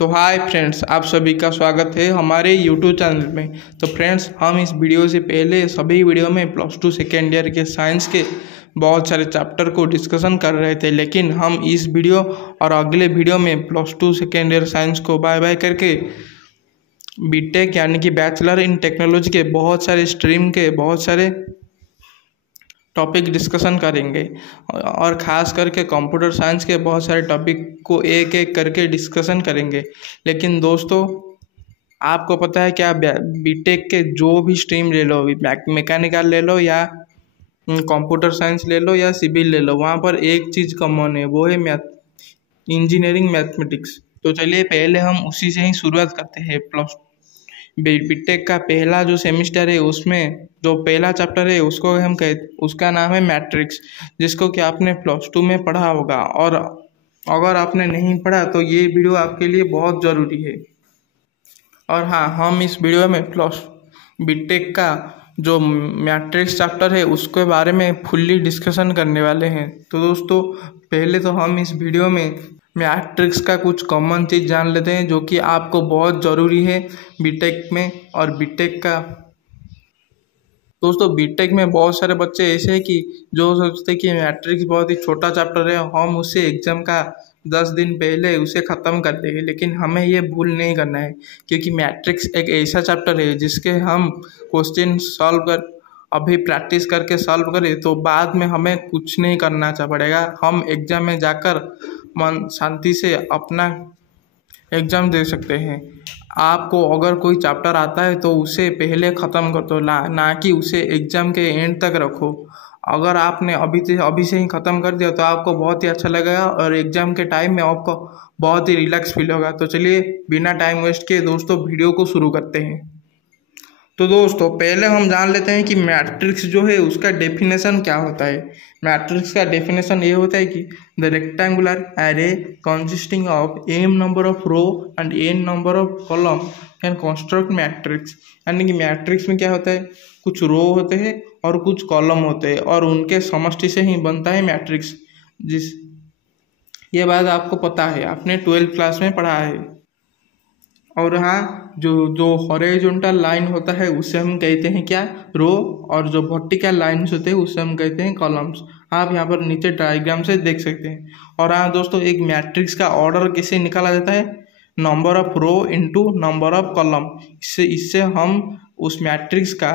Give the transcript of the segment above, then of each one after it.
तो hi friends, आप सभी का स्वागत है हमारे यूट्यूब चैनल में। तो फ्रेंड्स, हम इस वीडियो से पहले सभी वीडियो में +2 सेकेंड ईयर के साइंस के बहुत सारे चैप्टर को डिस्कशन कर रहे थे, लेकिन हम इस वीडियो और अगले वीडियो में +2 सेकेंड ईयर साइंस को बाय बाय करके बीटेक यानी कि बैचलर इन टेक्नोलॉजी के बहुत सारे स्ट्रीम के बहुत सारे टॉपिक डिस्कशन करेंगे और ख़ास करके कंप्यूटर साइंस के बहुत सारे टॉपिक को एक एक करके डिस्कशन करेंगे। लेकिन दोस्तों, आपको पता है क्या, बीटेक के जो भी स्ट्रीम ले लो, मैकेनिकल ले लो या कंप्यूटर साइंस ले लो या सिविल ले लो, वहाँ पर एक चीज़ कॉमन है, वो है इंजीनियरिंग मैथमेटिक्स। तो चलिए पहले हम उसी से ही शुरुआत करते हैं। बीटेक का पहला जो सेमिस्टर है, उसमें जो पहला चैप्टर है उसका नाम है मैट्रिक्स, जिसको कि आपने +2 में पढ़ा होगा, और अगर आपने नहीं पढ़ा तो ये वीडियो आपके लिए बहुत ज़रूरी है। और हाँ, हम इस वीडियो में बीटेक का जो मैट्रिक्स चैप्टर है उसके बारे में फुल्ली डिस्कशन करने वाले हैं। तो दोस्तों, पहले तो हम इस वीडियो में मैट्रिक्स का कुछ कॉमन चीज़ जान लेते हैं जो कि आपको बहुत ज़रूरी है बीटेक में। और बीटेक का दोस्तों, बीटेक में बहुत सारे बच्चे ऐसे हैं कि जो सोचते हैं कि मैट्रिक्स बहुत ही छोटा चैप्टर है, हम उसे एग्जाम का 10 दिन पहले उसे ख़त्म कर देंगे। लेकिन हमें ये भूल नहीं करना है, क्योंकि मैट्रिक्स एक ऐसा चैप्टर है जिसके हम क्वेश्चन अभी प्रैक्टिस करके सॉल्व करें तो बाद में हमें कुछ नहीं करना पड़ेगा। हम एग्ज़ाम में जाकर मन शांति से अपना एग्ज़ाम दे सकते हैं। आपको अगर कोई चैप्टर आता है तो उसे पहले ख़त्म कर दो, ना कि उसे एग्ज़ाम के एंड तक रखो। अगर आपने अभी से ही ख़त्म कर दिया तो आपको बहुत ही अच्छा लगेगा और एग्ज़ाम के टाइम में आपको बहुत ही रिलैक्स फील होगा। तो चलिए बिना टाइम वेस्ट किए दोस्तों वीडियो को शुरू करते हैं। तो दोस्तों, पहले हम जान लेते हैं कि मैट्रिक्स जो है उसका डेफिनेशन क्या होता है। मैट्रिक्स का डेफिनेशन ये होता है कि the rectangular array consisting of m number of row and n number of column can construct matrix. यानी कि मैट्रिक्स में क्या होता है, कुछ रो होते हैं और कुछ कॉलम होते हैं और उनके समष्टि से ही बनता है मैट्रिक्स। ये बात आपको पता है, आपने 12th क्लास में पढ़ा है। और हाँ, जो हॉरिजॉन्टल लाइन होता है उसे हम कहते हैं क्या, रो, और जो वर्टिकल लाइन्स होते हैं उसे हम कहते हैं कॉलम्स। आप यहाँ पर नीचे डायग्राम से देख सकते हैं। और हाँ दोस्तों, एक मैट्रिक्स का ऑर्डर कैसे निकाला जाता है, number of row into number of column. इससे हम उस मैट्रिक्स का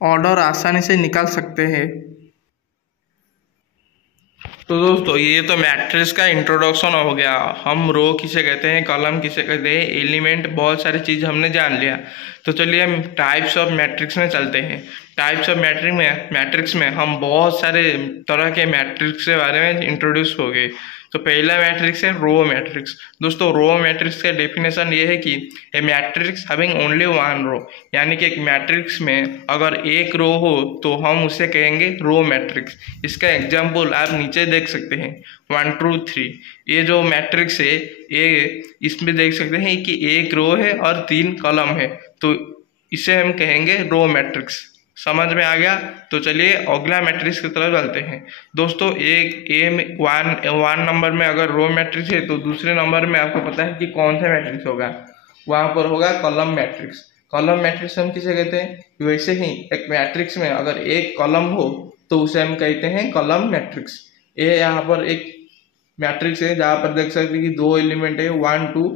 ऑर्डर आसानी से निकाल सकते हैं। तो दोस्तों, ये तो मैट्रिक्स का इंट्रोडक्शन हो गया। हम रो किसे कहते हैं, कॉलम किसे कहते हैं, एलिमेंट, बहुत सारी चीज़ हमने जान लिया। तो चलिए हम टाइप्स ऑफ मैट्रिक्स में चलते हैं। टाइप्स ऑफ मैट्रिक्स में हम बहुत सारे तरह के मैट्रिक्स के बारे में इंट्रोड्यूस हो गए। तो पहला मैट्रिक्स है रो मैट्रिक्स। दोस्तों, रो मैट्रिक्स का डेफिनेशन ये है कि ए matrix having only one row, यानी कि एक मैट्रिक्स में अगर एक रो हो तो हम उसे कहेंगे रो मैट्रिक्स। इसका एग्जाम्पल आप नीचे देख सकते हैं, 1 2 3। ये जो मैट्रिक्स है, ये इसमें देख सकते हैं कि एक रो है और 3 कॉलम है, तो इसे हम कहेंगे रो मैट्रिक्स। समझ में आ गया? तो चलिए अगला मैट्रिक्स की तरफ चलते हैं। दोस्तों, एक वन नंबर में अगर रो मैट्रिक्स है तो दूसरे नंबर में आपको पता है कि कौन सा मैट्रिक्स होगा, वहाँ पर होगा कॉलम मैट्रिक्स। कॉलम मैट्रिक्स हम किसे कहते हैं, वैसे ही एक मैट्रिक्स में अगर एक कॉलम हो तो उसे हम कहते हैं कॉलम मैट्रिक्स। ये यहाँ पर एक मैट्रिक्स है जहाँ पर देख सकते हैं कि 2 एलिमेंट है, 1 2,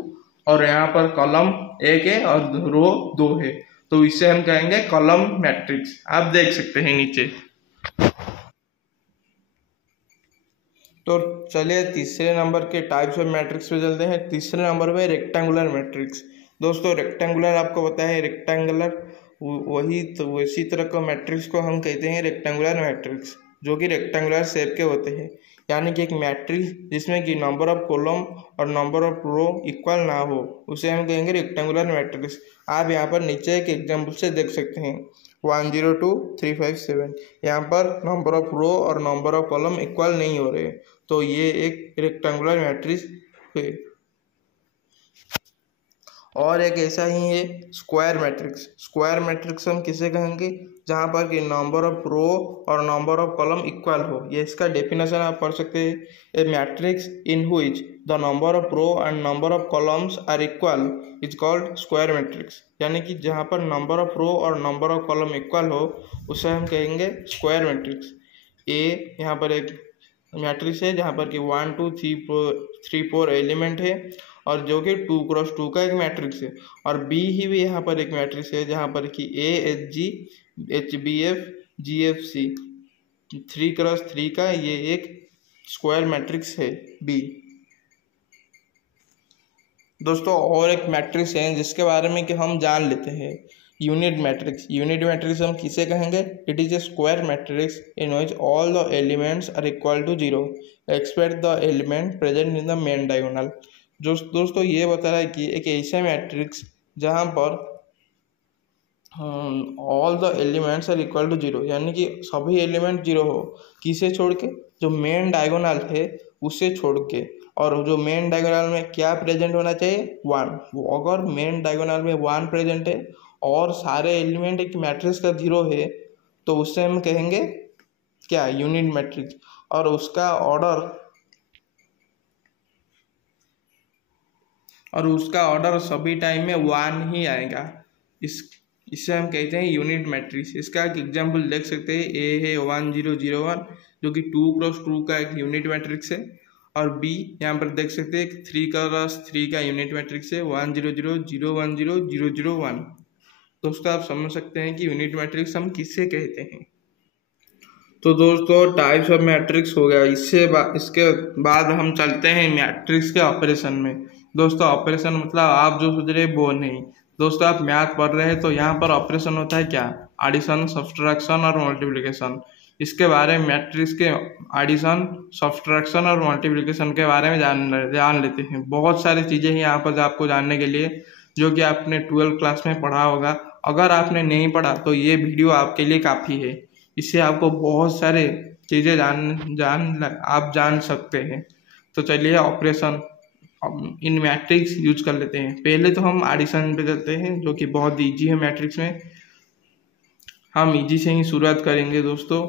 और यहाँ पर कॉलम 1 है और रो 2 है, तो इसे हम कहेंगे कॉलम मैट्रिक्स। आप देख सकते हैं नीचे। तो चलिए तीसरे नंबर के टाइप्स ऑफ मैट्रिक्स पे चलते हैं। तीसरे नंबर पे रेक्टेंगुलर मैट्रिक्स। दोस्तों, रेक्टेंगुलर आपको पता है, रेक्टेंगुलर वैसी तरह का मैट्रिक्स को हम कहते हैं रेक्टेंगुलर मैट्रिक्स, जो कि रेक्टेंगुलर शेप के होते हैं। यानी कि एक मैट्रिक्स जिसमें कि नंबर ऑफ कॉलम और नंबर ऑफ रो इक्वल ना हो, उसे हम कहेंगे रेक्टेंगुलर मैट्रिक्स। आप यहाँ पर नीचे एक एग्जाम्पल से देख सकते हैं, 1 0 2 3 5 7। यहाँ पर नंबर ऑफ रो और नंबर ऑफ कॉलम इक्वल नहीं हो रहे, तो ये एक रेक्टेंगुलर मैट्रिक्स है। और एक ऐसा ही है स्क्वायर मैट्रिक्स। स्क्वायर मैट्रिक्स हम किसे कहेंगे, जहाँ पर कि नंबर ऑफ रो और नंबर ऑफ कॉलम इक्वल हो। ये इसका डेफिनेशन आप पढ़ सकते हैं, a matrix in which the number of row and number of columns are equal is called square matrix. यानी कि जहाँ पर नंबर ऑफ रो और नंबर ऑफ कॉलम इक्वल हो उसे हम कहेंगे स्क्वायर मैट्रिक्स। ए यहाँ पर एक मैट्रिक्स है जहाँ पर कि 1 2 3 4 एलिमेंट है और जो कि 2 क्रॉस 2 का एक मैट्रिक्स है। और बी ही भी यहाँ पर एक मैट्रिक्स है जहाँ पर कि A H G H B F G F C 3 cross 3 का ये एक स्क्वायर मैट्रिक्स है बी। दोस्तों और एक मैट्रिक्स है जिसके बारे में कि हम जान लेते हैं, यूनिट मैट्रिक्स। यूनिट मैट्रिक्स हम किसे कहेंगे, it is a square matrix in which all the elements are equal to 0 except the element present in the main diagonal. दोस्तों ये बता रहा है कि एक ऐसा मैट्रिक्स जहाँ पर all the elements are equal to 0, यानी कि सभी एलिमेंट 0 हो, किसे छोड़ के, जो मेन डायगोनल है उसे छोड़ के। और जो मेन डायगोनल में क्या प्रेजेंट होना चाहिए, 1। अगर मेन डायगोनल में 1 प्रेजेंट है और सारे एलिमेंट एक मैट्रिक्स का 0 है तो उससे हम कहेंगे क्या, यूनिट मैट्रिक्स। और उसका ऑर्डर सभी टाइम में 1 ही आएगा। इससे हम कहते हैं यूनिट मैट्रिक्स। इसका एक एग्जाम्पल देख सकते हैं, ए है 1 0 0 1 जो कि 2 क्रॉस 2 का एक यूनिट मैट्रिक्स है। और बी यहाँ पर देख सकते हैं 3 क्रॉस 3 का यूनिट मैट्रिक्स है, 1 0 0 0 1 0 0 0 1। दोस्तों आप समझ सकते हैं कि यूनिट मैट्रिक्स हम किससे कहते हैं। तो दोस्तों टाइप्स ऑफ मैट्रिक्स हो गया। इसके बाद हम चलते हैं मैट्रिक्स के ऑपरेशन में। दोस्तों ऑपरेशन मतलब आप जो सोच रहे वो नहीं। दोस्तों आप मैथ पढ़ रहे हैं तो यहाँ पर ऑपरेशन होता है क्या, एडिशन, सब्सट्रैक्शन और मल्टीप्लिकेशन। इसके बारे में मैट्रिक्स के एडिशन, सब्सट्रैक्शन और मल्टीप्लिकेशन के बारे में जान लेते हैं। बहुत सारी चीज़ें हैं यहाँ पर आपको जानने के लिए जो कि आपने 12th क्लास में पढ़ा होगा। अगर आपने नहीं पढ़ा तो ये वीडियो आपके लिए काफ़ी है, इससे आपको बहुत सारे चीज़ें आप जान सकते हैं। तो चलिए ऑपरेशन इन मैट्रिक्स यूज कर लेते हैं। पहले तो हम एडिशन पे चलते हैं जो कि बहुत इजी है मैट्रिक्स में। हम इजी से ही शुरुआत करेंगे दोस्तों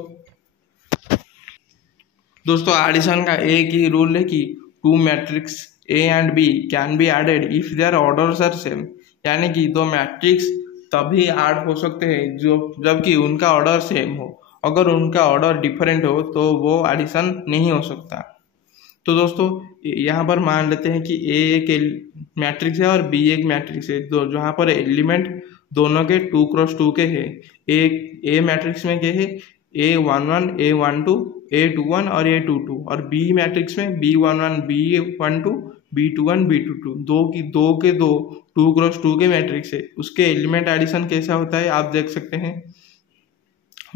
एडिशन का एक ही रूल है कि 2 matrix A and B can be added if their orders are same. यानी कि 2 मैट्रिक्स तभी ऐड हो सकते हैं जबकि उनका ऑर्डर सेम हो। अगर उनका ऑर्डर डिफरेंट हो तो वो एडिशन नहीं हो सकता। तो दोस्तों यहाँ पर मान लेते हैं कि ए एक मैट्रिक्स है और बी एक मैट्रिक्स है, जहाँ पर एलिमेंट दोनों के 2 क्रॉस 2 के है। ए मैट्रिक्स में क्या है, A11 A12 A21 और A22। और बी मैट्रिक्स में B11 B12 B21 B22 दो के 2 क्रॉस 2 के मैट्रिक्स है। उसके एलिमेंट एडिशन कैसा होता है आप देख सकते हैं,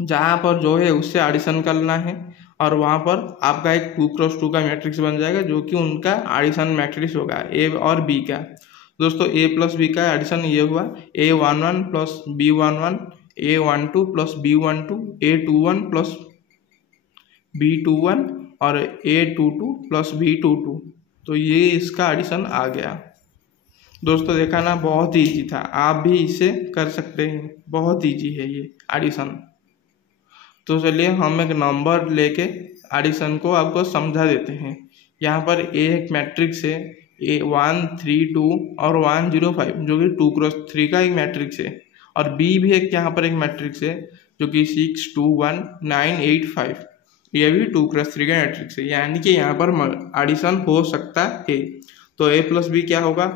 जहाँ पर जो है उससे एडिशन करना है और वहाँ पर आपका एक 2 क्रॉस 2 का मैट्रिक्स बन जाएगा जो कि उनका एडिशन मैट्रिक्स होगा ए और बी का। दोस्तों ए प्लस बी का एडिशन ये हुआ, A11 plus B11 A12 plus B12 A21 plus B21 और A22 प्लस B22। तो ये इसका एडिशन आ गया। दोस्तों देखा ना, बहुत ईजी था, आप भी इसे कर सकते हैं, बहुत ईजी है ये एडिशन। तो चलिए हम एक नंबर लेके एडिशन को आपको समझा देते हैं। यहाँ पर ए एक मैट्रिक्स है A1 3 2 और 1 0 5 जो कि 2 क्रॉस 3 का एक मैट्रिक्स है। और बी भी एक यहाँ पर एक मैट्रिक्स है जो कि 6 2 1 9 8 5, ये भी 2 क्रॉस 3 का मैट्रिक्स है। यानी कि यहाँ पर एडिशन हो सकता है। तो ए प्लस बी क्या होगा,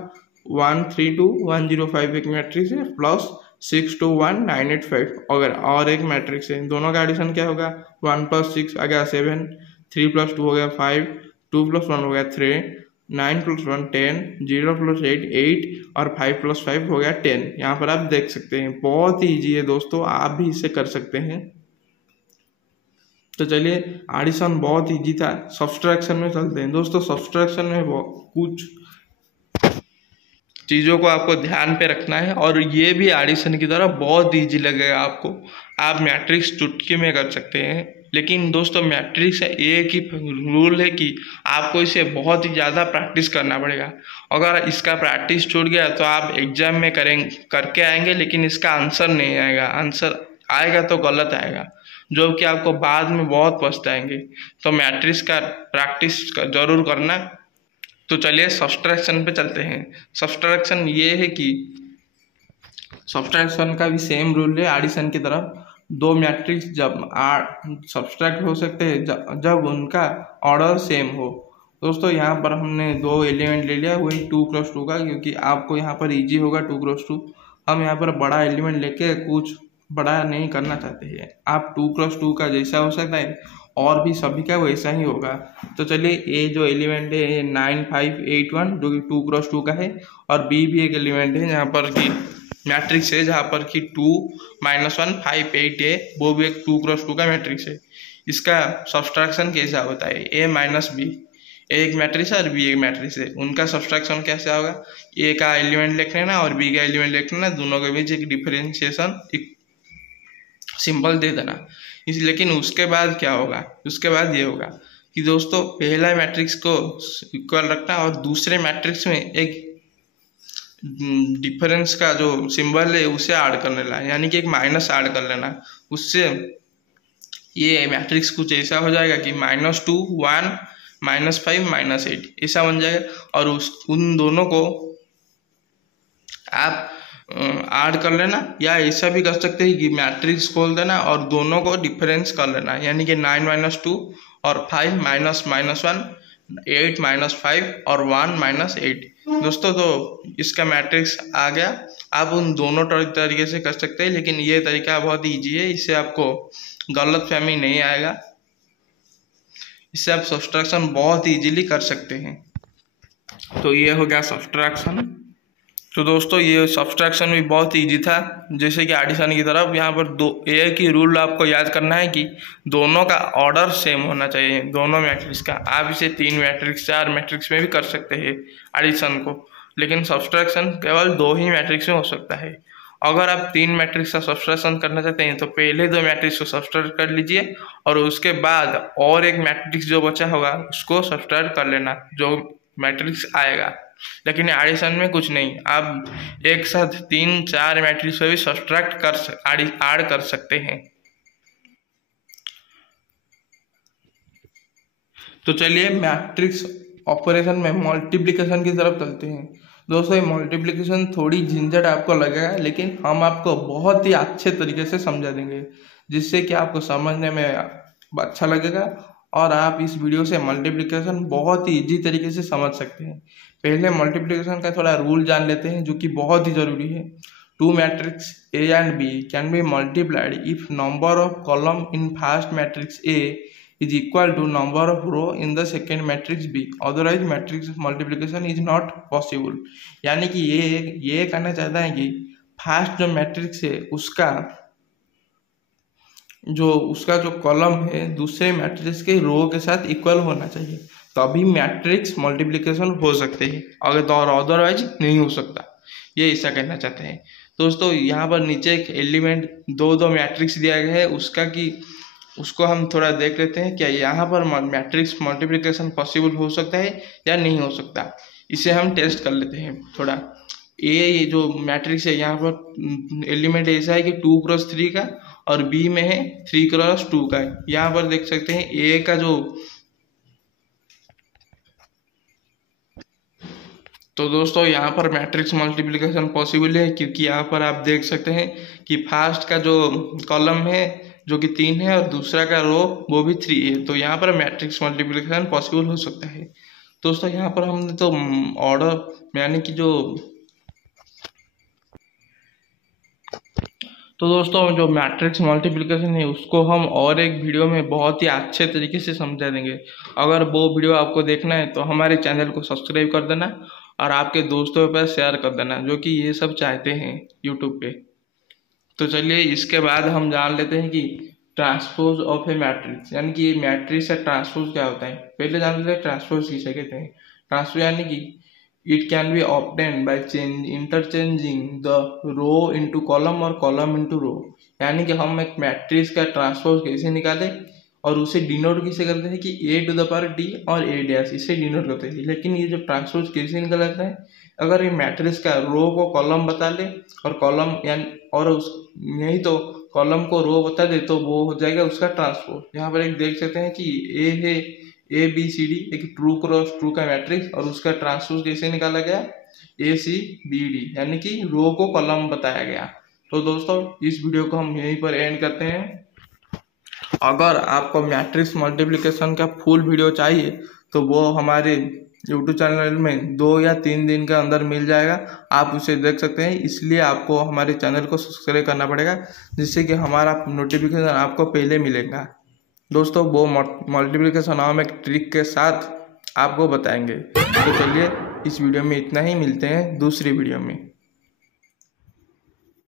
1 3 2 1 0 5 एक मैट्रिक्स है प्लस 6 2 1 9 8 5 और एक मैट्रिक्स है। दोनों का एडिशन क्या होगा, 1 प्लस 6 आ गया 7, 3 प्लस 2 हो गया 5, 2 प्लस 1 हो गया 3, 9 प्लस 1 10, 0 प्लस 8 और 5 प्लस 5 हो गया 10। यहाँ पर आप देख सकते हैं, बहुत ही ईजी है दोस्तों, आप भी इसे कर सकते हैं। तो चलिए एडिशन बहुत ईजी था। सब्सट्रैक्शन में चलते हैं। दोस्तों सब्सट्रैक्शन में कुछ चीज़ों को आपको ध्यान पे रखना है और ये भी एडिशन की तरह बहुत ईजी लगेगा आपको। आप मैट्रिक्स चुटकी में कर सकते हैं, लेकिन दोस्तों मैट्रिक्स एक ही रूल है कि आपको इसे बहुत ही ज़्यादा प्रैक्टिस करना पड़ेगा। अगर इसका प्रैक्टिस छूट गया तो आप एग्जाम में करके आएंगे लेकिन इसका आंसर नहीं आएगा, आंसर आएगा तो गलत आएगा, जो कि आपको बाद में बहुत पछताएंगे। तो मैट्रिक्स का प्रैक्टिस जरूर करना। तो चलिए सब्सट्रैक्शन पे चलते हैं। सब्सट्रैक्शन ये है कि सब्सट्रैक्शन का भी सेम रूल है एडिशन की तरफ। दो मैट्रिक्स जब सब्सट्रैक्ट हो सकते हैं जब उनका ऑर्डर सेम हो। दोस्तों यहाँ पर हमने दो एलिमेंट ले लिया, वही 2x2 का, क्योंकि आपको यहाँ पर इजी होगा 2x2। हम यहाँ पर बड़ा एलिमेंट लेके कुछ बड़ा नहीं करना चाहते हैं। आप 2x2 का जैसा हो सकता है और भी सभी का वैसा ही होगा। तो चलिए ये जो एलिमेंट है ये 9581 जो कि 2x2 का है, और बी भी एक एलिमेंट है जहाँ पर कि मैट्रिक्स है जहाँ पर कि 2 -1 5 8 है, वो भी एक 2x2 का मैट्रिक्स है। इसका सब्सट्रैक्शन कैसा होता है? ए माइनस बी, एक मैट्रिक्स है और बी एक मैट्रिक्स है, उनका सब्सट्रैक्शन कैसे होगा? ए का एलिमेंट लिख लेना और बी का एलिमेंट लिख लेना, दोनों के बीच एक डिफरेंशिएशन एक सिंबल दे देना। लेकिन उसके बाद क्या होगा? उसके बाद ये होगा कि दोस्तों पहला मैट्रिक्स को इक्वल रखना और दूसरे मैट्रिक्स में एक डिफरेंस का जो सिंबल है उसे ऐड कर लेना, यानी कि एक माइनस ऐड कर लेना। उससे ये मैट्रिक्स कुछ ऐसा हो जाएगा कि -2 1 -5 -8 ऐसा बन जाएगा। और उन दोनों को आप ऐड कर लेना, या ऐसा भी कर सकते हैं कि मैट्रिक्स खोल देना और दोनों को डिफरेंस कर लेना, यानी कि 9 - 2 और 5 -1 8 -5 और 1 -8। दोस्तों तो इसका मैट्रिक्स आ गया। आप उन दोनों तरीके से कर सकते हैं, लेकिन ये तरीका बहुत ईजी है, इससे आपको गलतफहमी नहीं आएगा। इससे आप सब्सट्रैक्शन बहुत ईजीली कर सकते हैं। तो ये हो गया सब्सट्रैक्शन। तो दोस्तों ये सब्सट्रैक्शन भी बहुत इजी था जैसे कि एडिशन की तरफ। यहाँ पर दो एक ही रूल आपको याद करना है कि दोनों का ऑर्डर सेम होना चाहिए, दोनों मैट्रिक्स का। आप इसे 3 मैट्रिक्स 4 मैट्रिक्स में भी कर सकते हैं एडिशन को, लेकिन सब्सट्रैक्शन केवल 2 ही मैट्रिक्स में हो सकता है। अगर आप 3 मैट्रिक्स का सब्सट्रैक्शन करना चाहते हैं तो पहले 2 मैट्रिक्स को सब्सट्रैक्ट कर लीजिए और उसके बाद और एक मैट्रिक्स जो बचा होगा उसको सब्सट्रैक्ट कर लेना, जो मैट्रिक्स आएगा। लेकिन एडिशन में कुछ नहीं, आप एक साथ 3 4 मैट्रिक्स को भी सब्सट्रैक्ट ऐड कर सकते हैं। तो चलिए मैट्रिक्स ऑपरेशन में मल्टीप्लिकेशन की तरफ चलते हैं। दोस्तों ये मल्टीप्लिकेशन थोड़ी झंझट आपको लगेगा, लेकिन हम आपको बहुत ही अच्छे तरीके से समझा देंगे जिससे कि आपको समझने में अच्छा लगेगा और आप इस वीडियो से मल्टीप्लिकेशन बहुत ही इजी तरीके से समझ सकते हैं। पहले मल्टीप्लिकेशन का थोड़ा रूल जान लेते हैं जो कि बहुत ही जरूरी है। 2 matrix A and B can be multiplied if number of column in first matrix A is equal to number of row in the second matrix B, otherwise matrix multiplication is not possible। यानी कि ये कहना चाहता है कि first जो matrix है उसका जो कॉलम है दूसरे मैट्रिक्स के रो के साथ इक्वल होना चाहिए, तभी मैट्रिक्स मल्टीप्लिकेशन हो सकते हैं, अगर अदरवाइज नहीं हो सकता। ये ऐसा कहना चाहते हैं। दोस्तों यहाँ पर नीचे एक एलिमेंट दो मैट्रिक्स दिया गया है उसको हम थोड़ा देख लेते हैं, क्या यहाँ पर मैट्रिक्स मल्टीप्लिकेशन पॉसिबल हो सकता है या नहीं हो सकता। इसे हम टेस्ट कर लेते हैं थोड़ा। ये जो मैट्रिक्स है यहाँ पर एलिमेंट ऐसा है कि 2x3 का और बी में है 3x2 का। यहाँ पर देख सकते हैं ए का जो, तो दोस्तों यहाँ पर मैट्रिक्स मल्टीप्लिकेशन पॉसिबल है क्योंकि यहाँ पर आप देख सकते हैं कि फर्स्ट का जो कॉलम है जो कि 3 है और दूसरा का रो वो भी 3 है, तो यहाँ पर मैट्रिक्स मल्टीप्लिकेशन पॉसिबल हो सकता है। दोस्तों यहाँ पर हमने तो ऑर्डर यानी कि तो दोस्तों जो मैट्रिक्स मल्टीप्लिकेशन है उसको हम और एक वीडियो में बहुत ही अच्छे तरीके से समझा देंगे। अगर वो वीडियो आपको देखना है तो हमारे चैनल को सब्सक्राइब कर देना और आपके दोस्तों पर शेयर कर देना जो कि ये सब चाहते हैं यूट्यूब पे। तो चलिए इसके बाद हम जान लेते हैं कि ट्रांसपोज ऑफ ए मैट्रिक्स, यानी कि मैट्रिक्स का ट्रांसपोज क्या होता है। पहले जान लेते हैं ट्रांसपोज किसे कहते हैं। ट्रांसपोज यानी कि it can be obtained by interchanging the row into column और column into row। यानी कि हम एक मैट्रिक्स का ट्रांसपोज कैसे निकालें, और उसे डिनोट किसे करते हैं कि a⁻d और a' इसे डिनोट करते हैं। लेकिन ये जो ट्रांसपोज कैसे निकल आता है, अगर ये मैट्रिक्स का रो को कॉलम बता ले और कॉलम यानी और उस नहीं तो कॉलम को रो बता दे तो वो हो जाएगा उसका ट्रांसपोज। यहाँ पर एक देख सकते हैं कि ए है ABCD एक ट्रू क्रॉस ट्रू का मैट्रिक्स और उसका ट्रांसपोज कैसे निकाला गया ACBD यानी कि रो को कॉलम बताया गया। तो दोस्तों इस वीडियो को हम यहीं पर एंड करते हैं। अगर आपको मैट्रिक्स मल्टीप्लिकेशन का फुल वीडियो चाहिए तो वो हमारे YouTube चैनल में 2 या 3 दिन के अंदर मिल जाएगा, आप उसे देख सकते हैं। इसलिए आपको हमारे चैनल को सब्सक्राइब करना पड़ेगा जिससे कि हमारा नोटिफिकेशन आपको पहले मिलेगा। दोस्तों वो मल्टीप्लिकेशन हम एक ट्रिक के साथ आपको बताएंगे। तो चलिए इस वीडियो में इतना ही, मिलते हैं दूसरी वीडियो में।